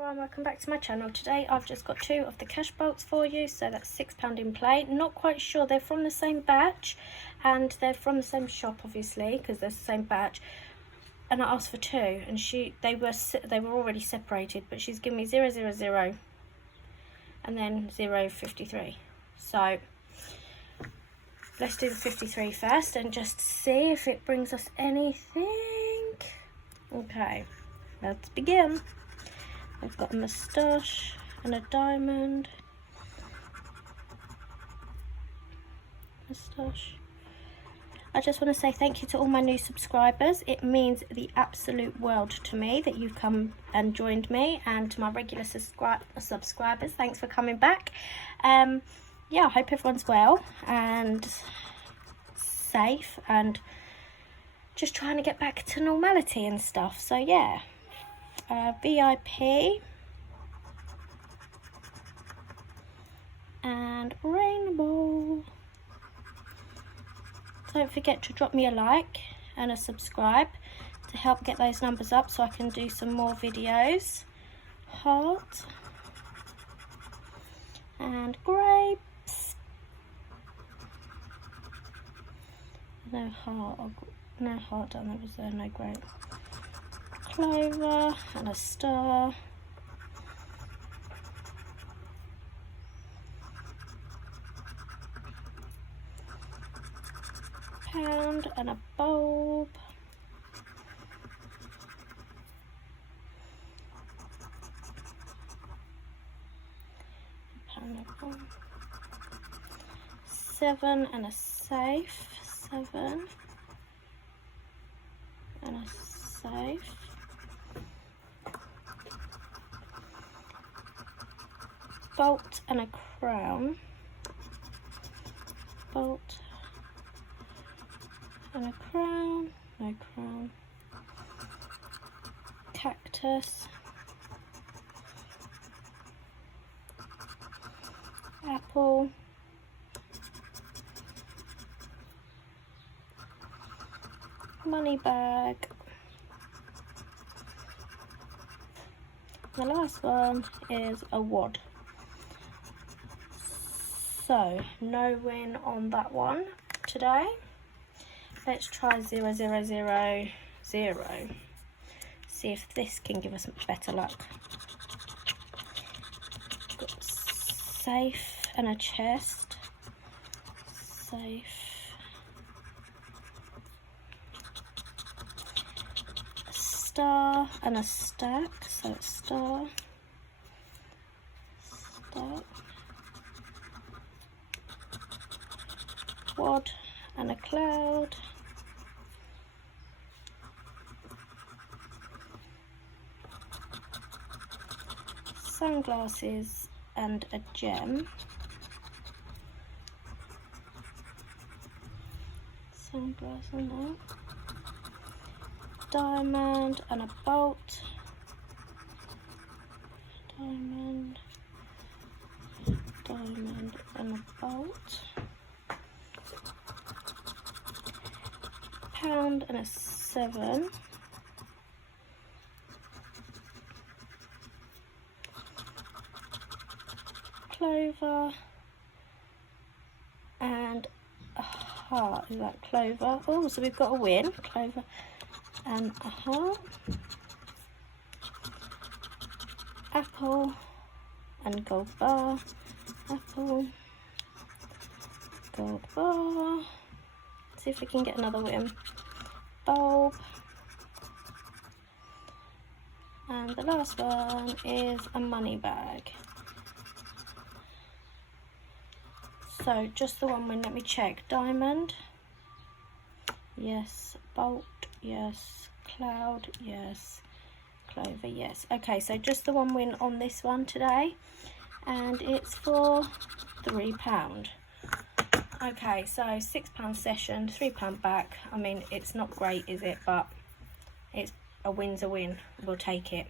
Everyone, welcome back to my channel. Today I've just got 2 of the cash bolts for you, so that's £6 in play. Not quite sure, they're from the same batch and they're from the same shop obviously because they're the same batch, and I asked for 2 and they were already separated, but she's given me 000 and then 053. So let's do the 53 first and just see if it brings us anything. Okay, let's begin. I've got a moustache and a diamond. Moustache. I just want to say thank you to all my new subscribers. It means the absolute world to me that you've come and joined me, and to my regular subscribers, thanks for coming back. Yeah, I hope everyone's well and safe and just trying to get back to normality and stuff. So yeah. VIP and rainbow. Don't forget to drop me a like and a subscribe to help get those numbers up so I can do some more videos. Heart and grapes. No heart, no heart down there, was there? No grape. Clover and a star. Pound and a bulb. Pound and a bulb. 7 and a safe. 7 and a safe. Bolt and a crown. Bolt and a crown. No crown. Cactus. Apple. Money bag. The last one is a wad. So, no win on that one today. Let's try 000. See if this can give us much better luck. Got safe and a chest. Safe. A star and a stack. So star. Stack. Wad and a cloud. Sunglasses and a gem. Sunglasses and that. Diamond and a bolt. Diamond. Diamond and a bolt. Pound and a 7. Clover and a heart. Is that clover? Oh, so we've got a win. Clover and a heart. Apple and gold bar. Apple, gold bar. See if we can get another win. Bulb. And the last one is a money bag. So just the one win, let me check. Diamond. Yes. Bolt. Yes. Cloud. Yes. Clover. Yes. Okay, so just the one win on this one today. And it's for £3. Okay, so £6 session, £3 back. I mean, it's not great, is it? But it's a win's a win. We'll take it.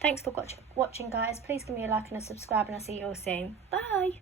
Thanks for watching, guys. Please give me a like and a subscribe, and I'll see you all soon. Bye.